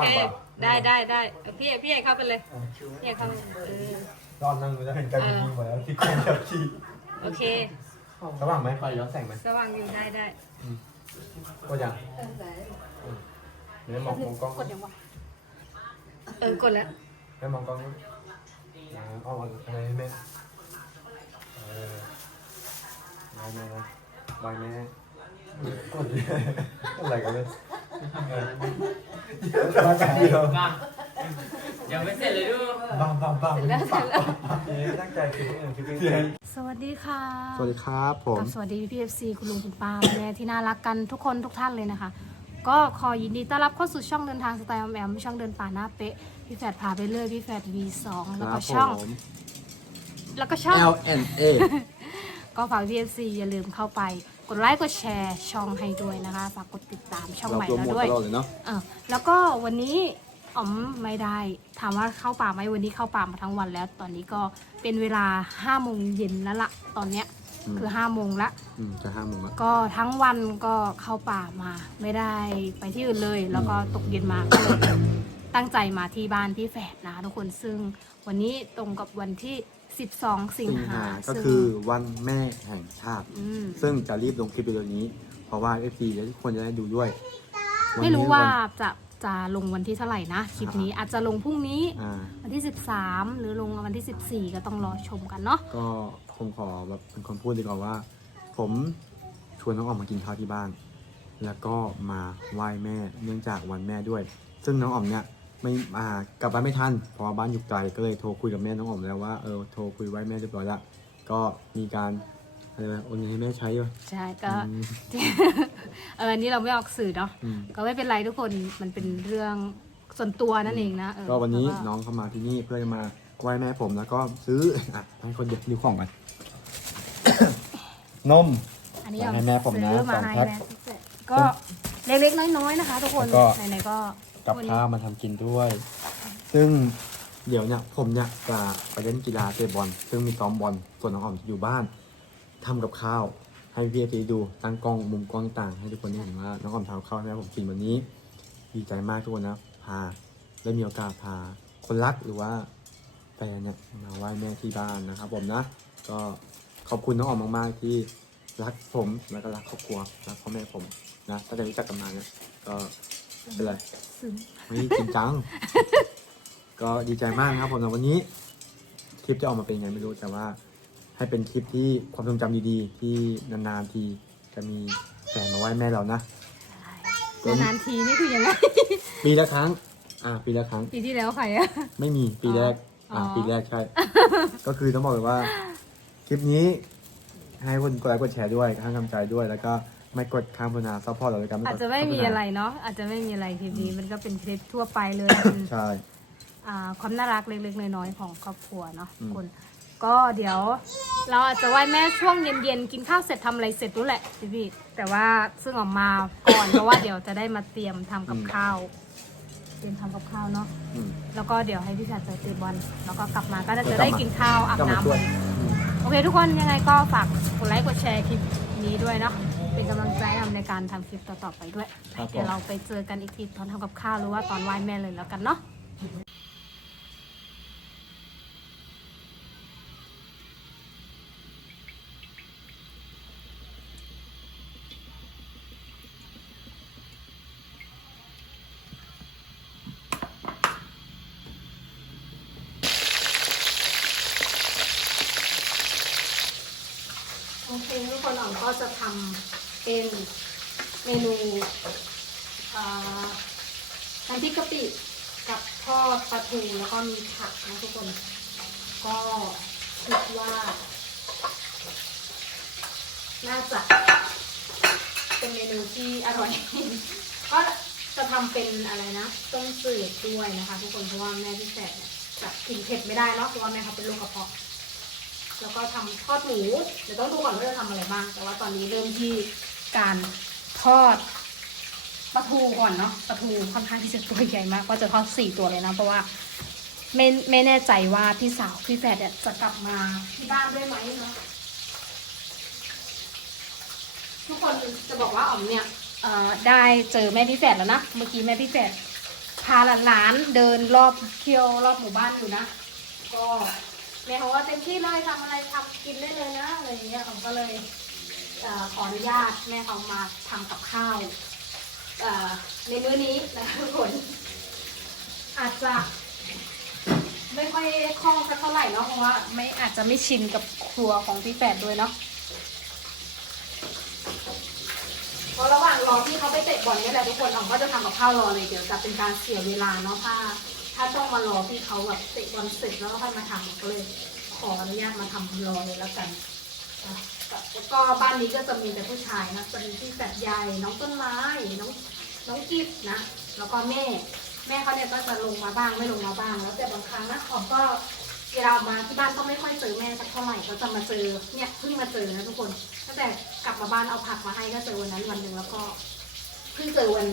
ว่างเปล่าได้ได้ได้เอาพี่พี่ใหญ่เข้าไปเลยอะพี่ใหญ่เข้าไปเออตอนนั่งมันจะเห็นกันจริงๆหมดแล้วที่แค่กับที่โอเคสว่างไหมไฟย้อนแสงไหมสว่างอยู่ได้ได้ก็ยังเดี๋ยวมองมองกล้องกดยังวะเออกดแล้วแม่มองกล้องนี่อ่าอ้อมเอาอะไรให้แม่เออไว้แม่นะไว้แม่ กดดิอะไรกันเลยเออเดี๋ยวจะมากันเดียวมายังไม่เสร็จเลยดูบ้ามบ้ามบ้ามเสร็จแล้วเสร็จแล้วเอ๊ะตั้งใจคิดเองคิดเองสวัสดีค่ะ สวัสดีครับผมกับสวัสดีพี่เอฟซีคุณลุงคุณป้าแม่ที่น่ารักกันทุกคนทุกท่านเลยนะคะ ก็ขอยินดีต้อนรับเข้าสู่ช่องเดินทางสไตล์ออมแอมช่องเดินป่าหน้าเป๊ะพี่แฝดพาไปเรื่อยพี่แฝด V2 แล้วก็ช่อง แล้วก็ช่อง L N A ก็ฝาก VFC อย่าลืมเข้าไป กดไลค์กดแชร์ช่องให้ด้วยนะคะฝากกดติดตามช่องเราใหม่โปรแล้วโมทด้วยตลอดเลยเนาะเออแล้วก็วันนี้อ๋อมไม่ได้ถามว่าเข้าป่าไหมวันนี้เข้าป่ามาทั้งวันแล้ว ตอนนี้ก็เป็นเวลา5้าโมงเย็นแล้วละตอนเนี้ยคือ5้าโมงละอืมจะห้าโมงละก็ทั้งวันก็เข้าป่ามา ไม่ได้ไปที่อื่นเลย แล้วก็ตกเย็นมาก็เลยตั้งใจมาที่บ้านพี่แฝดนะคะทุกคนซึ่งวันนี้ตรงกับวันที่ 12 สิงสิงหาหาก็ซึ่งคือวันแม่แห่งชาติอืมซึ่งจะรีบลงคลิปเร็วๆนี้ เพราะว่า FC เดี๋ยวทุกคนจะได้ดูด้วยนไม่นี้รู้ว่าวันจะจะลงวันที่เท่าไหร่นะ คลิปนี้อาจจะลงพรุ่งนี้อ่า วันที่ 13 หรือลงวันที่ 14 ก็ต้องรอชมกันเนาะ ก็คงขอแบบเป็นคนพูดดีกว่าว่า ผมชวนน้องออมมากินข้าวที่บ้าน แล้วก็มาไหว้แม่เนื่องจากวันแม่ด้วย ซึ่งน้องออมเนี่ย ไม่อ่ากลับบ้านไม่ทันเพราะว่าบ้านอยู่ไกลก็เลยโทรคุยกับแม่น้องออมแล้วว่าเออโทรคุยไหว้แม่เรียบร้อยละก็มีการอะไรนะโอนเงินให้แม่ใช้ด้วยใช่ก็อืม เอออันนี้เราไม่ออกสื่อเนาะอืม ก็ไม่เป็นไรทุกคนมันเป็นเรื่องส่วนตัวนั่นเองนะเออก็วันนี้แล้น้องเข้ามาที่นี่เพื่อจะมาไหว้แม่ผมแล้วก็ซื้ออะให้คนเดียวดูของกัน นม อันนี้ให้แม่ผมนะซื้อมาสองให้แพ็คแม่พิเศษก็เล็กๆน้อยๆนะคะ ทุกคนแล้วก็ ไหนๆก็ กับข้าวมาทำกินด้วย ซึ่งเดี๋ยวเนี่ยผมเนี่ยจะไปเล่นกีฬาเตะบอล ซึ่งมีซ้อมบอล ส่วนน้องอ๋อมจะอยู่บ้านทำกับข้าว ให้พี่เอดูตั้งกล้องมุมกล้องต่างให้ทุกคนได้เห็นว่าน้องอ๋อมทำกับข้าวให้แม่ผมกินวันนี้ ดีใจมากทุกคนนะพาได้มีโอกาสพาคนรักหรือว่าแฟนเนี่ยมาไหว้แม่ที่บ้านนะครับ ผมนะ ก็ขอบคุณน้องอ๋อมมากๆที่รักผมแล้วก็รักครอบครัวรักพ่อแม่ผมนะตั้งแต่รู้จักกันมาเนี่ยก็ไม่ เป็นไรซึ้งไม่จริงจัง ก็ดีใจมากนะครับผมในวันนี้ คลิปจะออกมาเป็นยังไงไม่รู้แต่ว่า ให้เป็นคลิปที่ความทรงจำดีๆ ที่นานๆทีจะมีแฟนมาไหว้แม่เรานะ นานๆทีนี่คือยังไง ปีละครั้ง อ่า ปีละครั้ง ปีที่แล้วใครอะ ไม่มีปีแรก อ๋ออ่าอ๋อปีแรกใช่ ก็คือต้องบอกเลยว่า คลิปนี้ให้คนกดไลค์กดแชร์ด้วยข้างกำลังใจด้วย แล้วก็ ไม่กดข้ามโฆษณาซัพพอร์ตเราเลยกันอาจจะไม่มีอะไรเนาะอาจจะไม่มีอะไรคลิปนี้มันก็เป็นคลิปทั่วไปเลยเป็นใช่อ่าความน่ารักเล็กๆน้อยๆของครอบครัวเนาะอืมคนก็เดี๋ยว เราอาจจะไหว้แม่ช่วงเย็นๆกินข้าวเสร็จทำอะไรเสร็จรู้แหละพี่พี่แต่ว่าซึ่งออกมาก่อน เพราะว่าเดี๋ยวจะได้มาเตรียมทำกับข้าวเตรียมทำกับข้าวเนาะอืม แล้วก็เดี๋ยวให้พี่ชายไปเตะบอลแล้วก็กลับมาก็เดี๋จะยวกลับได้มากินข้าวอาบก็มาน้ำ ช่วยอืมโอเคทุกคนยังไงก็ฝากกดไลค์กดแชร์คลิปนี้ด้วยเนาะ เป็นกำลังใจให้อำในการทำคลิปต่อๆไปด้วย ครับผม เดี๋ยวเราไปเจอกันอีกทีตอนทำกับข้าวหรือว่าตอนไหว้แม่เลยแล้วกันเนาะ เมนูอ่อน้ำพริกกะปิกับทอดปลาทูแล้วก็มีผักนะทุกคน ก็คิดว่า น่าจะเป็นเมนูที่อร่อย ก็จะทำเป็นอะไรนะต้มจืดด้วยนะคะ ทุกคนเพราะว่าแม่พี่แฝดเนี่ยจะกินเผ็ดไม่ได้เนาะเพราะว่าแม่เขาเป็นโรคกระเพาะแล้วก็ทำทอดหมูเดี๋ยวต้องดูก่อนว่าจะทำอะไรบ้าง แต่ว่าตอนนี้เริ่มที่การ ทอดปลาทูก่อนเนาะปลาทูค่อนข้างที่จะตัวใหญ่มาก ก็จะทอดสี่ตัวเลยนะ เพราะว่าไม่ไม่แน่ใจว่าพี่สาวพี่แฝดจะกลับมาที่บ้านด้วยไหมเนาะทุกคนจะบอกว่าอ๋อมเนี่ยเอ่อได้เจอแม่พี่แฝดแล้วนะเมื่อกี้แม่พี่แฝดพาหลานเดินรอบเที่ยวรอบหมู่บ้านอยู่นะ ก็แม่เขาว่าเต็มที่เลยทำอะไรทำกินได้เลยนะอะไรอย่างเงี้ยผมก็เลย ขออนุญาตแม่เขามาทำกับข้าวในมื้อนี้นะคะทุกคน อาจจะไม่ค่อยคล่องสักเท่าไหร่เนาะเพราะว่าไม่อาจจะไม่ชินกับครัวของพี่แปดด้วยเนาะเพราะระหว่างรอที่เขาไปเตะบอลนี่แหละทุกคนอ๋องก็จะทำกับข้าวรอเลยเดี๋ยวจะเป็นการเสียเวลาเนาะถ้า ถ้าต้องมารอที่เขาแบบเตะบอลเสร็จแล้วก็ค่อยมาทำก็เลย ขออนุญาตมาทำรอเลยแล้วกัน แล้วก็บ้านนี้ก็จะมีแต่ผู้ชายนะจะมีพี่แปดใหญ่น้องต้นไม้น้องน้องกิฟนะ แล้วก็แม่ แม่เขาเนี่ยก็จะลงมาบ้างไม่ลงมาบ้าง แล้วแต่บางครั้งนะผมก็เวลามาที่บ้านก็ไม่ค่อยเจอแม่สักเท่าไหร่ก็จะมาเจอเนี่ยเพิ่งมาเจอนะทุกคนตั้งแต่กลับมาบ้านเอาผักมาให้ก็เจอวันนั้นวันหนึ่งแล้วก็เพิ่งเจอวัน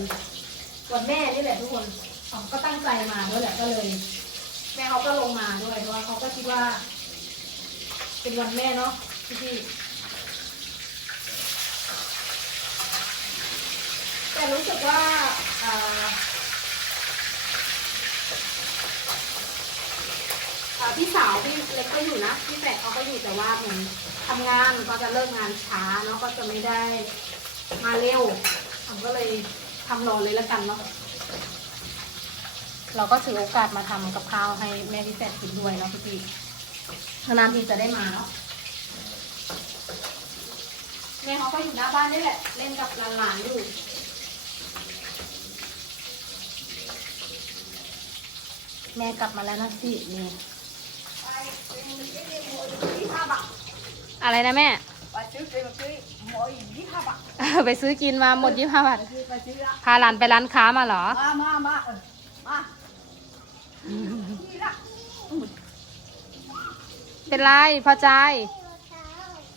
วันแม่นี่แหละทุกคนผมก็ตั้งใจมาด้วยแหละก็เลย แม่เขาก็ลงมาด้วยเพราะว่าเขาก็คิดว่า เป็นวันแม่เนาะ พี่แต่รู้สึกว่าพี่สาวพี่เล็กก็อยู่นะพี่แฝดเขาก็อยู่แต่ว่าเหมือนทำงานก็จะเลิกงานช้าเนาะก็จะไม่ได้มาเร็วผมก็เลยทำรอเลยล้วกันเนาะเราก็ถือโอกาสมาทำกับข้าวให้แม่พี่แฝดกินด้วยเนาะพี่พี่นานทีจะได้มาเนาะ แม่เขาก็อยู่หน้าบ้านนี่แหละ เล่นกับหลานๆอยู่แม่กลับมาแล้วนะสินี่อะไรนะแม่ไปซื้อไปซื้อหมออีกยี่ห้าบาทไปซื้อกินมาหมดยี่ห้าบาทไปซื้อละพาหลานไปร้านค้ามาเหรอ มามามาเออมานี่ละเป็นไรพอใจ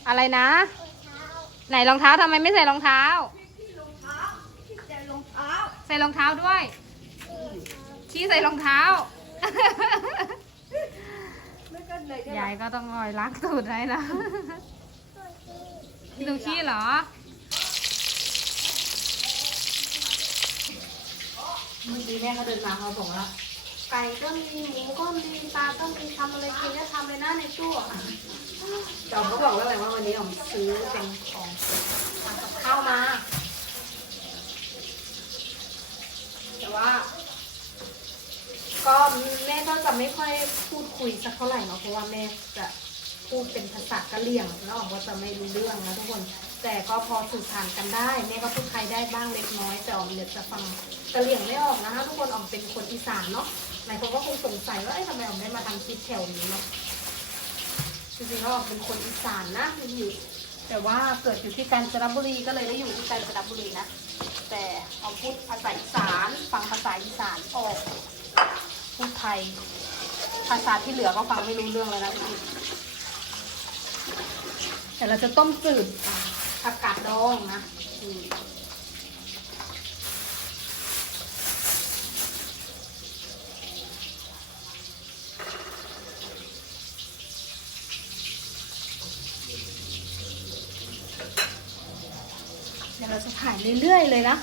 อะไรนะ ไหนรองเท้าทำไมไม่ใส่รองเท้าที่รองเท้าที่ใจรองเท้า ใส่รองเท้าด้วย ชี้ใส่รองเท้าไม่ก็เลยได้ยายก็ต้องคอยล้างตูดให้นะพี่ดูขี้เหรอ เมื่อกี้แม่เขาเดินมาเขาบอกว่า ไก่ก็มีหมูก็มีปลาก็มีทำอะไรกินก็ทำเลยนะในตู้อะค่ะแต่ผมก็บอกแล้วไงว่าวันนี้ผมซื้อเป็นของทำกับข้าวมา แต่ว่า ก็แม่ก็จะไม่ค่อยพูดคุยสักเท่าไหร่เนาะเพราะว่าแม่จะพูดเป็นภาษากะเหรี่ยงแล้วออกว่าจะไม่รู้เรื่องนะทุกคน แต่ก็พอสื่อสารกันได้แม่ก็พูดไทยได้บ้างเล็กน้อยแต่ออมเดี๋ยวจะฟังกะเหรี่ยงไม่ออกนะคะทุกคนออมเป็นคนอีสานเนาะ หลายคนก็คงสงสัยว่าเอ้ยทำไมออมได้มาทำคลิปแถวนี้เนาะจริงๆแล้วออมเป็นคนอีสานนะอยู่ แต่ว่าเกิดอยู่ที่กาญจนบุรีก็เลยได้อยู่ที่กาญจนบุรีนะ แต่ออมพูดภาษาอีสานฟังภาษาอีสานออกพูดไทย ภาษาที่เหลือก็ฟังไม่รู้เรื่องแล้วนะพี่แต่เราจะต้มจืดผักกาดดองนะอืมเดี๋ยว เรื่อยๆเลยนะ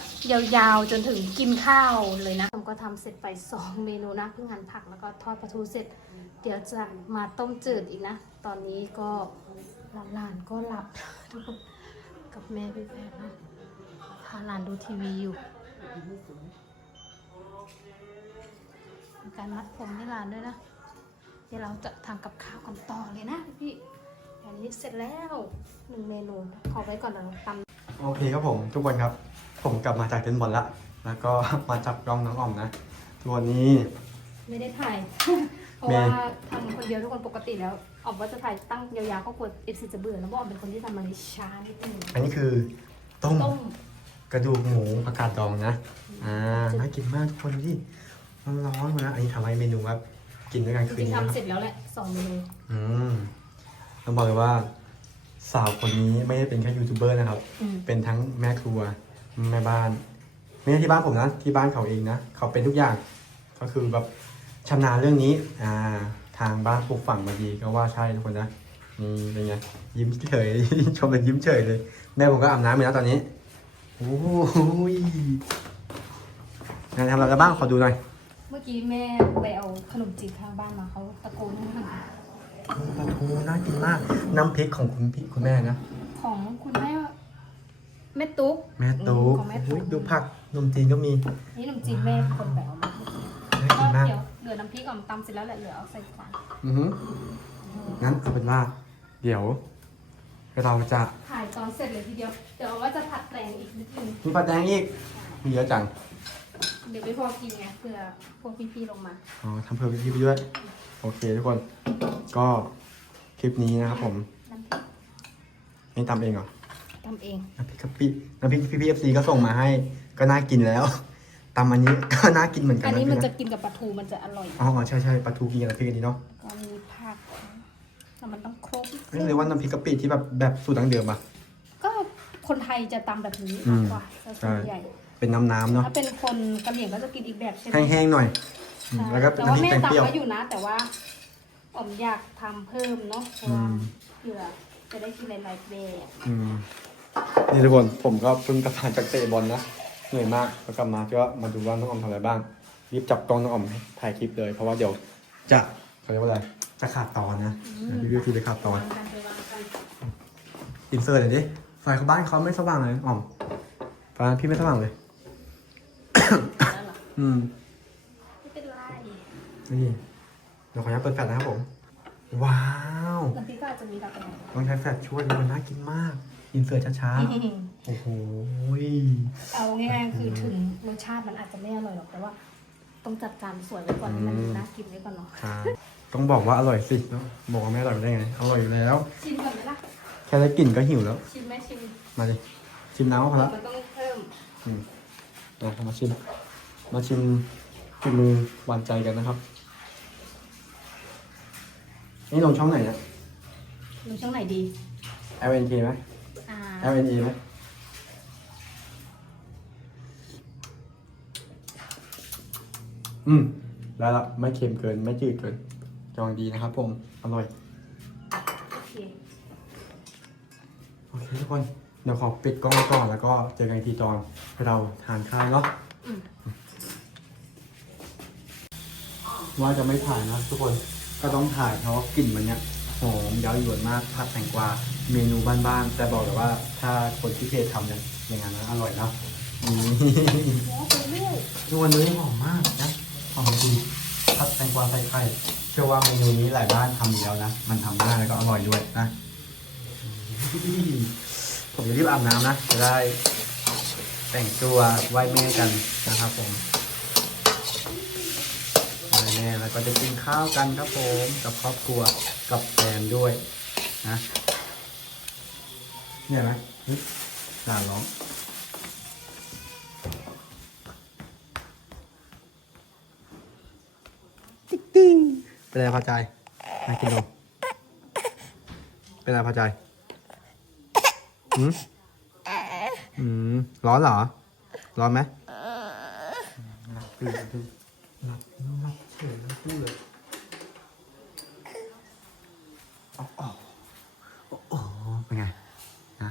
ยาวๆจนถึงกินข้าวเลยนะผมก็ทำเสร็จไปสองเมนูนะเพิ่งหั่นผักแล้วก็ทอดปลาทูเสร็จ เดี๋ยวจะมาต้มจืดอีกนะ ตอนนี้ก็หลานๆก็หลับกับแม่พี่แฟนนะพาหลานดูทีวีอยู่การมัดผมให้หลานด้วยนะ เดี๋ยวเราจะทำกับข้าวกันต่อเลยนะพี่ อันนี้เสร็จแล้วหนึ่งเมนูขอไว้ก่อนนะตำ โอเคครับผม ทุกคนครับ ผมกลับมาจากเต้นบอลละ แล้วก็มาจับกล้องน้องอ่อมนะตัวนี้ ไม่ได้ถ่าย เพราะเมย์ว่าทำคนเดียวทุกคนปกติแล้วออกว่าจะถ่ายตั้งยาวๆก็กลัวเอฟซีจะเบื่อแล้วบอกออกเป็นคนที่ทำอะไรช้านิดนึงอันนี้คือต้มต้มกระดูกหมูผักกาดดองนะ อ่า น่ากินมากทุกคนดูดิมันร้อนมานะ อันนี้ทำให้เมนูว่ากินด้วยกันจคืนริงนี้ๆนะทำเสร็จแล้วแหละสองเมนู อืมต้องบอกเลยว่า สาวคนนี้ไม่ได้เป็นแค่ยูทูบเบอร์นะครับ อืม เป็นทั้งแม่ครัวแม่บ้านไม่ใช่ที่บ้านผมนะ ที่บ้านเขาเองนะ เขาเป็นทุกอย่าง ก็คือแบบชำนาญเรื่องนี้ อ่า ทางบ้านปลูกฝังมาดีก็ว่าใช่ทุกคนนะนี่เป็นไงยิ้มเฉย ชมเลยยิ้มเฉยเลย แม่ผมก็อาบน้ำอยู่นะตอนนี้โอ้ยงานทำอะไรบ้างขอดูหน่อยมื่อกี้แม่ไปเอาขนมจีบข้างบ้านมาเขาตะโกนให้หัน ปลาทูน่ากินมาก น้ำพริกของคุณพี่คุณแม่นะ ของคุณแม่แม่ตุ๊ก แม่ตุ๊กของแม่เฮ้ตุ๊ยกดูผักนมจีนก็มี นี่ขนมจีบแม่เป็นคนไปเอามาน่าก็กินมาก เดี๋ยวเหลือน้ำพริกอ่อมตำเสร็จแล้วแหละเหลือเอาใส่จานอือหืองั้นเอาเป็นว่า เดี๋ยว เราจะถ่ายตอนเสร็จเลยทีเดียว เดี๋ยวเอาว่าจะผัดแต่งอีกนิดนึงมีปลาแดงอีกมีเยอะจัง เดี๋ยวไม่พอกินไงเผื่อพวกพี่ๆลงมา อ๋อทำเพิ่มพี่ไปด้วย โอเคทุกคน ก็คลิปนี้นะครับผมน้ำพริกนี่ทำเองเหรอ ทำเอง น้ำพริกกะปิน้ำพริกพี่พีเอฟซีก็ส่งมาให้ ก็น่ากินแล้ว ตำอันนี้ ก็น่ากินเหมือนกันอันนะนี้พี่มันจะนะกินกับปลาทูมันจะอร่อยอ๋อใช่ใช่ปลาทูกินกับน้ำพริกอันนี้เนาะก็มีผักแล้วมันต้องครบไม่เลยว่าน้ำพริกกะปิที่แบบแบบสูตรดั้งเดิมอะ ก็คนไทยจะตำแบบนี้อืมามกกว่าซะใช่ส่วนใหญ่ เป็นน้ำน้ำๆเนาะถ้าเป็นคนกะเหรี่ยงก็จะกินอีกแบบใช่ไหมแห้งๆหน่อยอืมใช่แล้วก็เป็นแต่ว่าน้ำพริกแม่แกงเปรี้ยวตำไว้อยู่นะ แต่ว่าอมอยากทำเพิ่มเนาะเพราะว่าอืม เผื่อจะได้กินหลายๆแบบอืมนี่ทุกคนผมก็เพิ่งกลับมาจากเตะบอลนะเหนื่อยมากแล้วกลับมาก็มาดูว่าน้องออมทำอะไรบ้าง รีบจับกล้องน้องออมให้ถ่ายคลิปเลย เพราะว่าเดี๋ยวจะเขาเรียกว่าอะไรจะขาดตอนนะรีวิวทีจะขาดตอนวางกันไปวางกันอินเสิร์ตหน่อยดิไฟเขาบ้านเขาไม่สว่างเลยออมตอนนั้นพี่ไม่สว่างเลยแล้วเหร ออืม ไม่เป็นไรนี่เดี๋ยวขออนุญาตเปิดแฟลชนะครับผม ว้าว น้ำพริกก็อาจจะมีหลากหลายต้องใช้แฟลชช่วยดูมันน่ากินมาก อินเสิร์ตช้าๆ โอ้โหเอาง่ายๆคือถึงรสชาติมันอาจจะไม่อร่อยหรอกแต่ว่า ต้องจัดจานสวยไว้ก่อนให้มันอืมน่ากินไว้ก่อนเนาะครับต้องบอกว่าอร่อยสิเนอะบอกว่าไม่อร่อยได้ไง อร่อยอยู่แล้ว ชิมก่อนไหมล่ะแค่ได้กลิ่นก็หิวแล้ว ชิมไหมชิมมาดิชิมน้ำก็พอละมันต้องเพิ่ม อืมนะมาชิม มาชิมฝีมือหวานใจกันนะครับ นี่ลงช่องไหนเนี่ยดูช่องไหนดี L N K ไหม อ่า L N E ไหมอืมได้ละไม่เค็มเกิน ไม่จืดเกินกำลังดีนะครับผม อร่อย โอเค โอเคทุกคน เดี๋ยวขอปิดกล้องไว้ก่อนแล้วก็เจอกันอีกทีตอนให้เราทานข้าวเนาะ อืม ว่าจะไม่ถ่ายนะทุกคนก็ต้องถ่ายเพราะว่ากลิ่นมันเนี้ยหอมเย้ายวนมากผัดแตงกวาเมนูบ้านๆแต่บอกเลยว่าถ้าคนที่เพจทำเนี่ยอย่างนั้นนะอร่อยนะนี่แล้วไปเรื่อยทุกวันนี้หอมมากนะหอมจริงผัดแตงกวาใส่ไข่เชื่อว่าเมนูนี้หลายบ้านทำอยู่แล้วนะมันทำง่ายแล้วก็อร่อยด้วยนะผมจะรีบอาบน้ำนะจะได้แต่งตัวไหว้แม่กันนะครับผมไหว้ แล้วก็จะกินข้าวกันครับผมกับครอบครัวกับแฟนด้วยนะเนี่ยไหมเฮ้ยหลานร้องติ๊กติ๊งเป็นอะไรพอใจมากินนมเป็นอะไรพอใจอืมอืมร้อนเหรอ ร้อนไหมหลับดูหลับ เฉยทั้งคู่เลยอ๋ออ๋ออ๋อเป็นไงนะ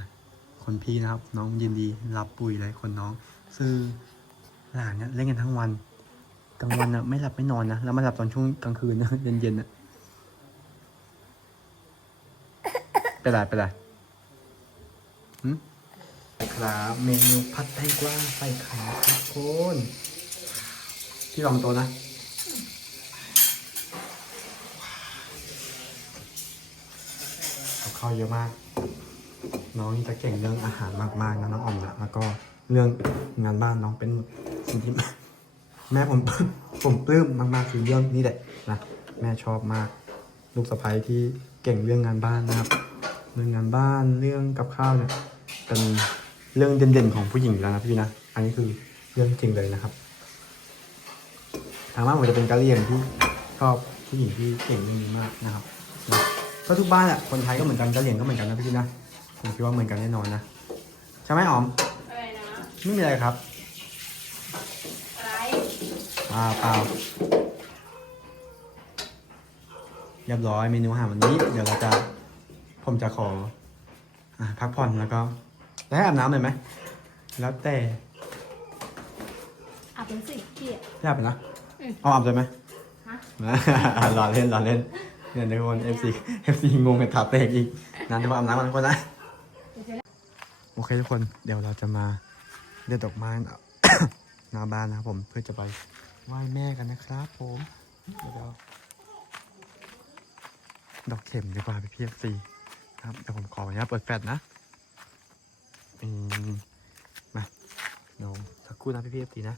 คนพี่นะครับ น้องยินดีรับปุ๋ยเลยคนน้องซึ่งหลานเนี่ยเล่นกันทั้งวันกลางวันอะไม่หลับไม่นอนนะแล้วมาหลับตอนช่วงกลางคืนนะเย็นๆอะเป็นไรเป็นไรหืมครับเมนูผัดไทยกว้างใส่ไข่นะครับคุณพี่ลองตัวนะ ข้าวเยอะมาก น้องนี่จะเก่งเรื่องอาหารมากๆนะน้องออมนะแล้วก็เรื่องงานบ้านน้องเป็นสิ่งที่แม่ผมผมปลื้มมากๆคือเรื่องนี้แหละนะแม่ชอบมาก ลูกสะใภ้ที่เก่งเรื่องงานบ้านนะครับเรื่องงานบ้านเรื่องกับข้าวเนี่ยเป็นเรื่องเด่นๆของผู้หญิงแล้วนะพี่นะอันนี้คือเรื่องจริงเลยนะครับทางบ้านผมจะเป็นกะเหรี่ยงที่ชอบผู้หญิงที่เก่งเรื่องนี้มากนะครับ ก็ทุกบ้านแหละคนไทยก็เหมือนกันกะเหรี่ยงก็เหมือนกันนะพี่นะผมคิดว่าเหมือนกันแน่นอนนะใช่ไหมอ๋อมอะไรนะ ไม่มีอะไรครับอะไร อ่าเปล่าเรียบร้อยเมนูอาหารวันนี้ เดี๋ยวเราจะผมจะขออ่าพักผ่อนแล้วก็แล้วให้อาบน้ำเลยไหมแล้วแต่อาบเป็นสิพี่อะไม่อาบไปนะเอาอับเลยไหมฮะ รอเล่นรอเล่น เนี่ยทุกคน FC FC งงกันถาเตกอีกนานจะมาอาบน้ำกันทุกคนนะโอเคทุกคนเดี๋ยวเราจะมาเด็ดดอกไม้ หน้าบ้านนะครับผมเพื่อจะไปไหว้แม่กันนะครับผมเดี๋ยวดอกเข็มดีกว่าพี่พีเอฟซีครับเดี๋ยวผมขออนุญาตเปิดแฟลชนะอืมมาเดี๋ยวสักครู่นะพี่พีเอฟซีนะ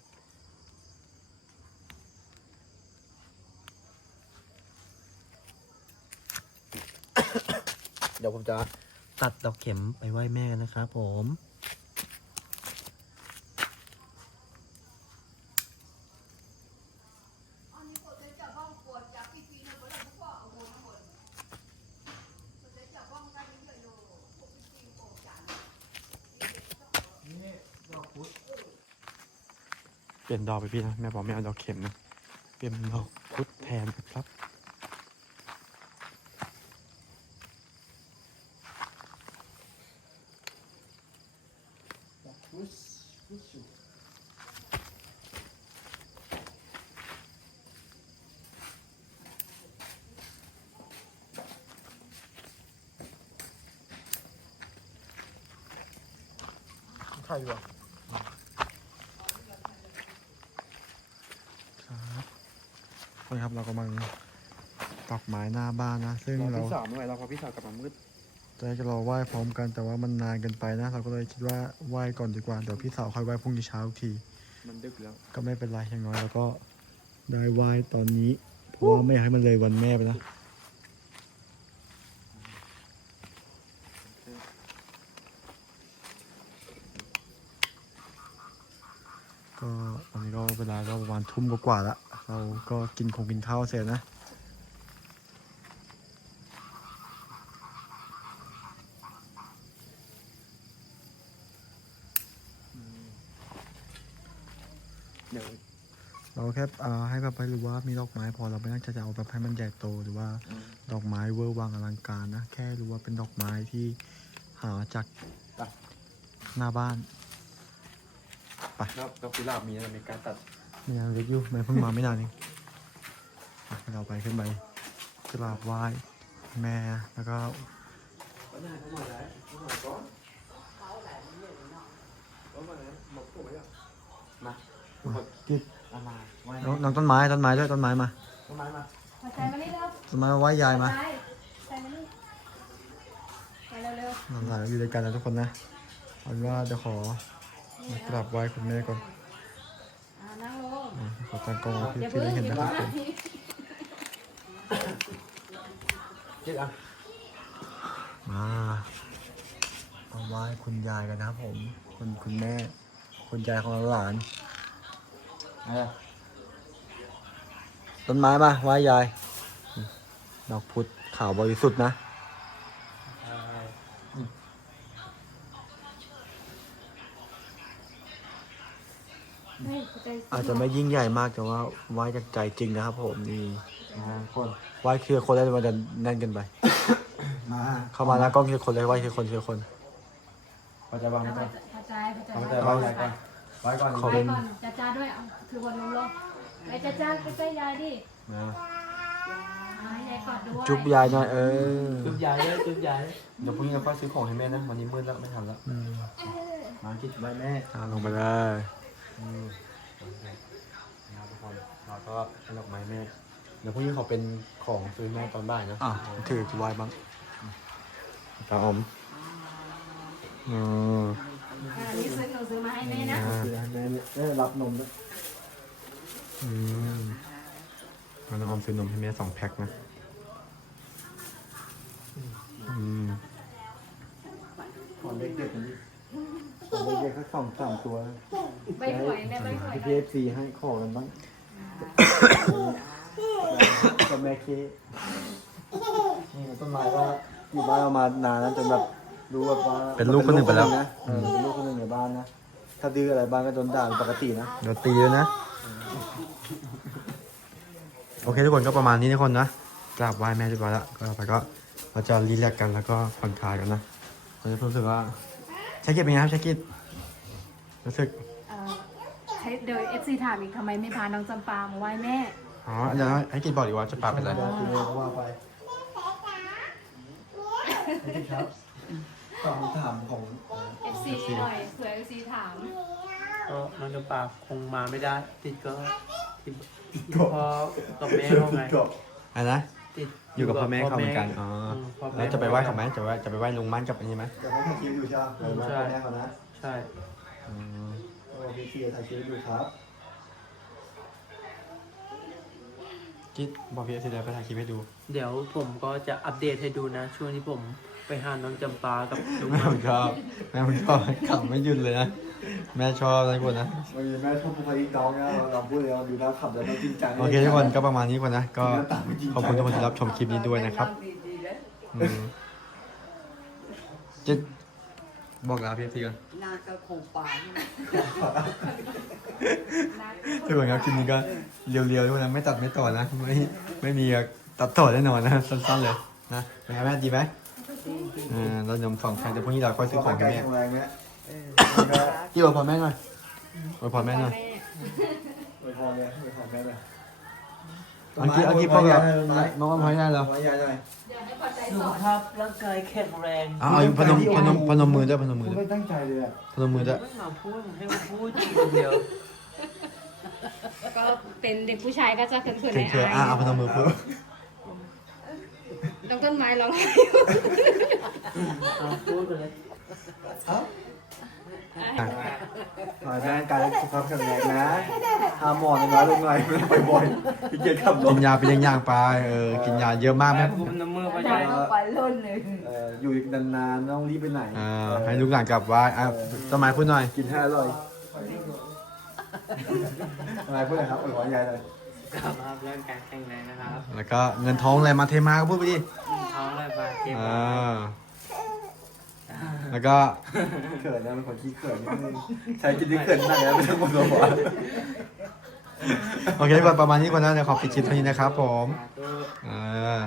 เดี๋ยวผมจะตัดดอกเข็มไปไหว้แม่นะครับผมเปลี่ยนดอกไปพี่นะแม่บอกไม่เอาดอกเข็มนะเปลี่ยนดอกพุธแทนครับ ใช่วะครับนี่ครับเรากำลังดอกไม้หน้าบ้านนะ ซึ่งรอเราพี่สาวไม่ไหวเราพอพี่สาวกลับมามืดตอนแรกจะรอไหว้พร้อมกันแต่ว่ามันนานเกินไปนะ เราก็เลยคิดว่าไหว้ก่อนดีกว่า เดี๋ยวพี่สาวค่อยไหว้พรุ่งนี้เช้าอีกที มันดึกแล้ว ก็ไม่เป็นไรอย่างน้อยเราก็ได้ไหว้ตอนนี้เพราะว่าไม่อยากให้มันเลยวันแม่ไปนะ ก็ตอนนี้ก็เวลาก็ประมาณทุ่มกว่าๆแล้ว เราก็กินคงกินข้าวเสร็จนะเดี๋ยวเราแค่ให้แบบให้รู้ว่ามีดอกไม้พอเราไม่ต้องจะเอาแบบให้มันใหญ่โตหรือว่าดอกไม้เวอร์วังอลังการนะ แค่รู้ว่าเป็นดอกไม้ที่หาจากหน้าบ้าน แล้วดอกกุหลาบมีอะไรมีการตัดไม่นานเล็กอยู่มันเพิ่งมาไม่นานเองอะให้เราไปขึ้นไปกราบไหว้แม่แล้วก็กิดอะไรไหว้น้องน้องต้นไม้ต้นไม้ด้วยต้นไม้มาต้นไม้มาพอใจมานี่แล้วต้นไม้มาไหว้ยายมาใจใจมานี่ไปเร็วหลานๆอยู่ด้วยกันนะทุกคนนะเอาเป็นว่าจะขอๆ มากราบไหว้คุณแม่ก่อนอ่านั่งลงอะขอตั้งกล้องไว้อย่าพี่เพิ่งได้เห็นอย่านะคเพิ่รับงผมคิดอะมาเอาไหว้คุณยายกันนะครับผม คุณคุณแม่ คุณยายของหลานอะไรต้นไม้มาไหว้ยายดอกพุธขาวบริสุทธิ์นะ เฮ้ยพ อใจอาจจะไม่ยิ่งใหญ่มากแต่ว่าไหว้จากใจจริงนะครับ ผมนี่นะคนไหว้คือคนแล้วมันจะแน่นเกันไป มาเข้ามาแล้วกล้องคือคนเลยไหว้คือคนคือคน พอจะวางพไว้ก่อนอใจพอใจพอจะไหว้ยายก่อนไหว้ก่อนขอไปเป็นก่อนจ้าจ้าด้วยเอาถือบนลงลงไปจ้าจ้าใกล้ๆยายดินะอ่าให้ยายกอดด้วยจุ๊บยายหน่อยเออจุ๊บยายเลยจุ๊บยายเดี๋ยวพรุ่งนี้เราค่อยซื้อของให้แม่นะวันนี้มืดแล้วไม่ทันแล้วอืมมาคิดไว้แม่อะลงไปเลย อืมนะครับทุกคนเราก็ให้ดอกไม้แม่เดี๋ยวพรุ่งนี้เขาเป็นของซื้อแม่ตอนบ่ายนะอะถือไหว้บ้างตาอมอืมอ่านี่ซื้อหนูซื้อมาให้แม่นะอ่าซื้อให้แม่เนี่ยเอ้ยรับนมด้วยอืมมันออมซื้อนมให้แม่สองแพ็คนะอืม ของเด็กๆนี่ ของเด็กๆสักสองสามตัวใบหวยแม่ใบหวยพี่พีเอฟซีให้ขอกันบ้างกับแม่เคนี่ต้นไม้ว่าอยู่บ้านเรามานานแล้วจนแบบรู้แบบว่าเป็นลูกคนหนึ่งไปแล้วนะเออเป็นลูกคนหนึ่งในบ้านนะ ถ้าดื้ออะไรบ้างก็โดนด่าเป็นปกตินะ เดี๋ยวตีเลยนะ โอเคทุกคนก็ประมาณนี้ทุกคนนะกราบไหว้แม่เรียบร้อยแล้วก็ต่อไปก็เราจะรีแลกซ์กันแล้วก็ผ่อนคลายกันนะเราจะรู้สึกว่า ชากิดเป็นไงครับชากิดรู้สึก เอ่อใช้เดี๋ยวเอฟซีถามอีกทำไมไม่พาน้องจำปามาไหว้แม่ อ๋อเดี๋ยวให้กินบอกดีกว่าจะปลาเป็นอะไรเดี๋ยวคุณเองก็ว่าไปนี่ครับตอบคำถามของเอ่อ FC หน่อยเผื่อ FC ถาม ก็น้องจำปาคงมาไม่ได้ ติดก็ติดกบพ่อกับแม่เขาไงกบอันนะ ติดอยู่กับพ่อแม่เขาเหมือนกันอ๋อมพ่อม่ แล้วจะไปไหว้เขาไหมจะไหว้จะไปไหว้ลุงมั่นกับอันนี้ไหมเดี๋ยวเขาถ่ายคลิปอยู่ใช่ไหมเดี๋ยวมาพ่อแม่เขานะใช่ อืมโอ้พี่เชียร์ถ่ายคลิปอยู่ครับคิดบอกพี่เอฟซีแล้วไปถ่ายคลิปให้ดู เดี๋ยวผมก็จะอัปเดตให้ดูนะ ช่วงที่ผม ไปหาน้องจำปากับลุงแม่มัผนมชอบแม่ผมชอบขำไม่หยุดเลยนะแม่ชอบนะทุกคนนะวันนี้แม่ชอบพูดภาษาอีกน้องนะเราพูดเลยเราดูแล้วขับแล้วเราจริงจังโอเคทุกคนก็ประมาณนี้ก่อนนะก็ขอบคุณทุกคนที่รับชมคลิปนี้ด้วยนะครับดีๆแล้วอืมจะบอกลาพี่เอฟซีก่อนหน้าก็คงปานทุกคนครับคลิปนี้ก็เรียวๆทุกคนนะไม่ตัดไม่ต่อนะไม่ไม่มีตัดต่อแน่นอนนะสั้นๆเลยนะเป็นไงแม่ดีไหม อ่าเรานมสองครั้งแต่พรุ่งนี้เราค่อยซื้อของให้แม่แข็งแรงเนี้ยกี่วันพอแม่หน่อยอวยพรแม่หน่อยอวยพรเลยอวยพรแม่เลยเมื่อกี้เมื่อกี้พ่อกับน้องว่าพอได้แล้วไว้ยายหน่อยสุขภาพร่างกายแข็งแรงเอาเอาพนมพนมพนมมือด้วยพนมมือคุณด้วยไม่ตั้งใจเลยอะพนมมือด้วยไม่มาพูดให้มาพูดอยู่คนเดียวก็เป็นเด็กผู้ชายก็จะเขินๆเขิในนเขินอายอะเอาพนมมือพูด น้องต้นไม้ร้องไห้เอาพูดไปเลยเอ้าอะขอให้ร่งกายสุขภาพแข็งแรงนะหาหมอน้อยลงหน่อยไม่องไปบ่อยพี่เกียรขับรกิถนยาเป็นอย่างๆไปเออกินยาเยอะมากไหมแม่กุมน้ำมือไปได้ไปล้นเลยเอ่ออยู่อีกนานๆไม่ต้องรีบไปไหนอ่าให้ลูกหลานกลับไหว้อะต้นไม้พูดหน่อยกินให้อร่อยอะไรพูดเลยครับอวยพรยายเลย สุขภาพร่างกายแข็งแรงนะครับแล้วก็เงินทองอะไรมาเทมาก็พูดไปดิท้องอะไรบาดเจ็บอ่าแล้วก็เขินนะเป็นคนขี้เขินนิดนึงใช้กินที่เขินหนักแล้วไม่ต้องหมดตัวหัวโอเคก่อนประมาณนี้ก่อนนะเดี๋ยวขอปิดคลิปเท่านี้นะครับผม สาธุ อ่า